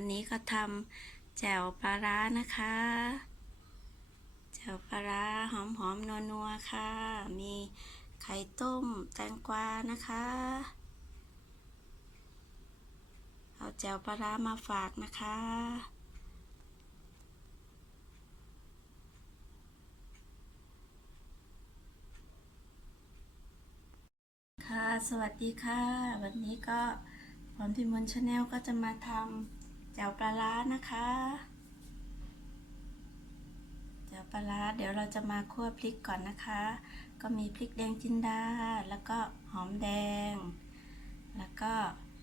วันนี้ก็ทำแจ่วปลาร้านะคะ แจ่วปลาร้าหอมหอมนัวนัวๆค่ะ มีไข่ต้มแตงกวานะคะ เอาแจ่วปลาร้ามาฝากนะคะค่ะ สวัสดีค่ะ วันนี้ก็พรพิมลชาแนลก็จะมาทำ จ่วปลาร้านะคะแจ่วปลาร้าเดี๋ยวเราจะมาคั่วพริกก่อนนะคะ ก็มีพริกแดงจินดา แล้วก็หอมแดง แล้วก็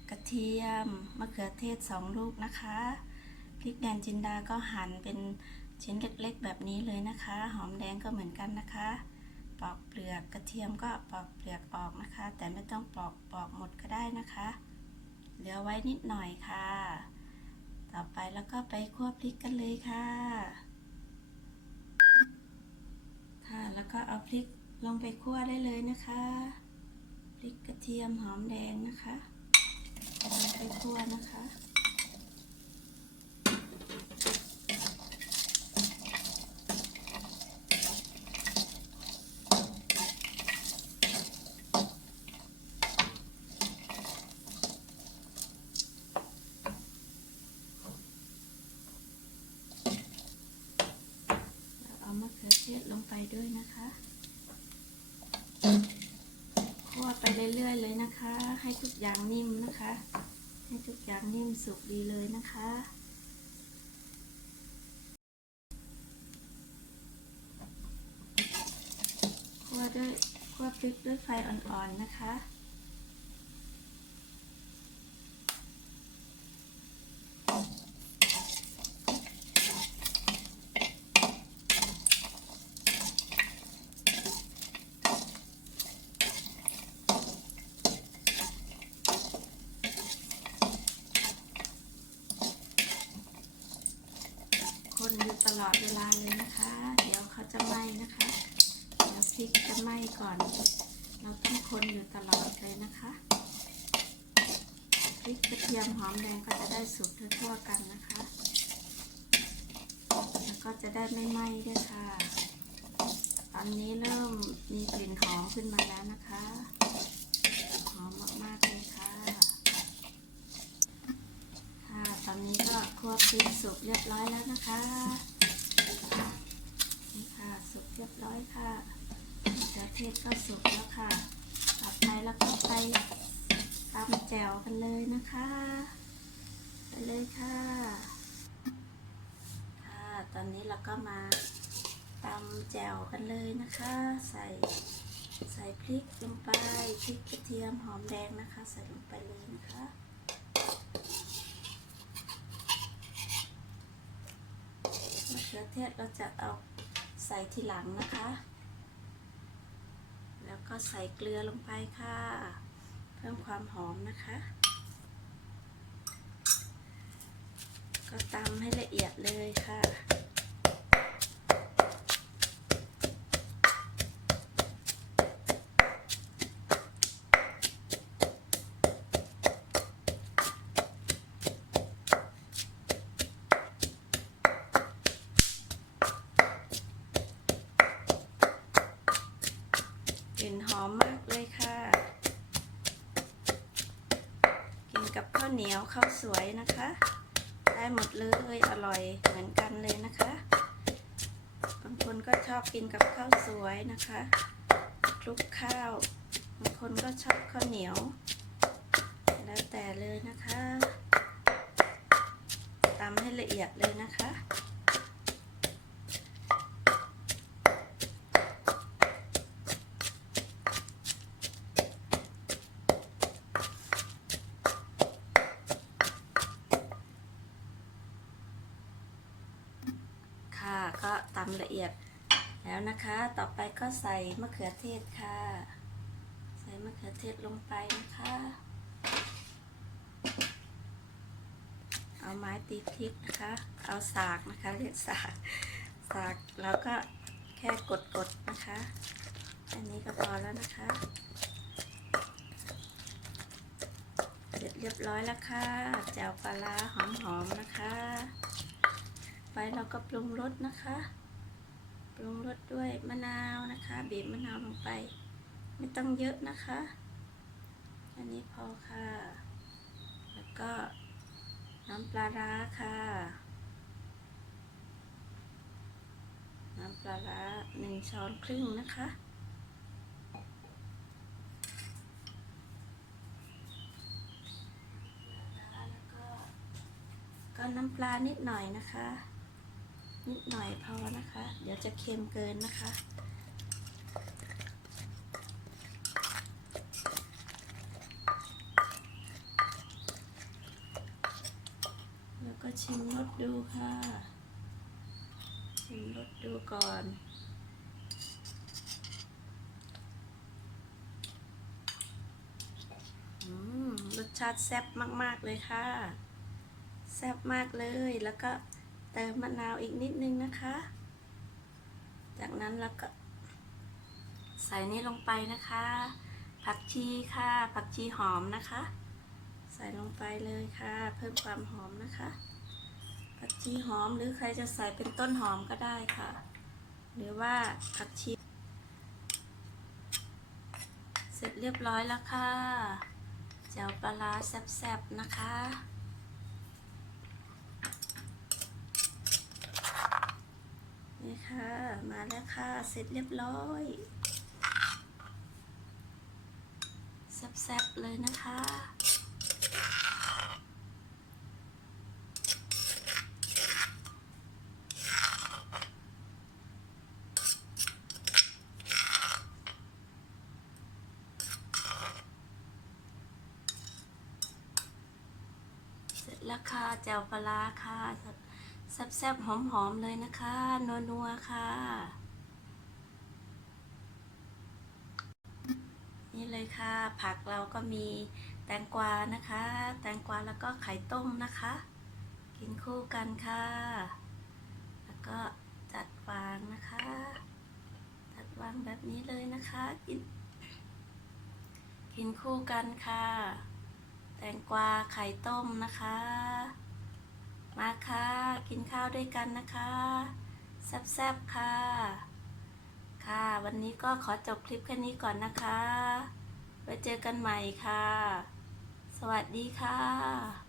กระเทียมมะเขือเทศสองลูกนะคะ พริกแดงจินดาก็หั่นเป็นชิ้นเล็กๆแบบนี้เลยนะคะ หอมแดงก็เหมือนกันนะคะ ปอกเปลือกกระเทียมก็ปอกเปลือกออกนะคะ แต่ไม่ต้องปอกปอกหมดก็ได้นะคะ เหลือไว้นิดหน่อยค่ะ ต่อไปแล้วก็ไปคั่วพริกกันเลยค่ะ ค่ะแล้วก็เอาพริกลงไปคั่วได้เลยนะคะ พริกกระเทียมหอมแดงนะคะลงไปคั่วนะคะ เอามะเขือเทศลงไปด้วยนะคะคั่วไป เรื่อยๆเลยนะคะ ให้ทุกอย่างนิ่มนะคะ ให้ทุกอย่างนิ่มสุกดีเลยนะคะคั่วด้วยคั่วพริกด้วยไฟอ่อนๆนะคะ คน อยู่ตลอดเวลาเลยนะคะ เดี๋ยวเขาจะไหม้นะคะ เดี๋ยวพริกจะไหม้ก่อน เราต้องคนอยู่ตลอดเลยนะคะพริกกระเทียมหอมแดงก็จะได้สุกทั่วๆกันนะคะ แล้วก็จะได้ไม่ไหม้ด้วยค่ะ ตอนนี้เริ่มมีกลิ่นหอมขึ้นมาแล้วนะคะหอมมากๆเลยค่ะ ค่ะ ตอนนี้ก็คั่วพริกสุกเรียบร้อยแล้วนะคะ สุกเรียบร้อยค่ะมะเขือเทศก็สุกแล้วค่ะต่อไปแล้วก็ไปตำแจ่วกันเลยนะคะ ไปเลยค่ะ ค่ะ ตอนนี้เราก็มาตำแจ่วกันเลยนะคะ ใส่ใส่พริกลงไปพริกกระเทียมหอมแดงนะคะ ใส่ลงไปเลยนะคะมะเขือเทศเราจะเอา ใส่ทีหลังนะคะ แล้วก็ใส่เกลือลงไปค่ะ เพิ่มความหอมนะคะ ก็ตำให้ละเอียดเลยค่ะ อมมากเลยค่ะ กินกับข้าวเหนียวข้าวสวยนะคะ ได้หมดเลยอร่อยเหมือนกันเลยนะคะบางคนก็ชอบกินกับข้าวสวยนะคะคลุกข้าวบางคนก็ชอบข้าวเหนียว แล้วแต่เลยนะคะตำให้ละเอียดเลยนะคะค่ะก็ตำละเอียด แล้วนะคะ ต่อไปก็ใส่มะเขือเทศค่ะ ใส่มะเขือเทศลงไปนะคะ เอาไม้ตีพริกนะคะ เอาสากนะคะเรียกสาก สากแล้วก็แค่กดๆนะคะ อันนี้ก็พอแล้วนะคะ เสร็จเรียบร้อยแล้วค่ะแจ่วปลาหอมๆนะคะ ไปเราก็ปรุงรสนะคะ ปรุงรสด้วยมะนาวนะคะ บีบมะนาวลงไป ไม่ต้องเยอะนะคะ อันนี้พอค่ะ แล้วก็น้ำปลาร้าค่ะ น้ำปลาร้าหนึ่งช้อนครึ่งนะคะแล้วก็น้ำปลานิดหน่อยนะคะ นิดหน่อยพอนะคะ เดี๋ยวจะเค็มเกินนะคะ แล้วก็ชิมรสดูค่ะ ชิมรสดูก่อนอืมรสชาติแซ่บมาก ๆ เลยค่ะ แซ่บมากเลยแล้วก็ เติมมะนาวอีกนิดนึงนะคะ จากนั้นแล้วก็ ใส่นี่ลงไปนะคะ ผักชีค่ะ ผักชีหอมนะคะ ใส่ลงไปเลยค่ะ เพิ่มความหอมนะคะ ผักชีหอมหรือใครจะใส่เป็นต้นหอมก็ได้ค่ะ หรือว่าผักชี เสร็จเรียบร้อยแล้วค่ะแจ่วปลาร้าแซ่บๆนะคะ นี่ ค่ะ มาแล้วค่ะ เสร็จเรียบร้อยแซ่บๆเลยนะคะเสร็จแล้วค่ะแจ่วปลาค่ะ แซ่บๆ หอมๆ เลยนะคะ นัวๆ ค่ะ นี่เลยค่ะ ผักเราก็มีแตงกวานะคะ แตงกวาแล้วก็ไข่ต้มนะคะ กินคู่กันค่ะ แล้วก็จัดวางนะคะ จัดวางแบบนี้เลยนะคะ กิน กินคู่กันค่ะ แตงกวาไข่ต้มนะคะมาค่ะ กินข้าวด้วยกันนะคะ แซ่บๆค่ะ ค่ะ วันนี้ก็ขอจบคลิปแค่นี้ก่อนนะคะ ไว้เจอกันใหม่ค่ะ สวัสดีค่ะ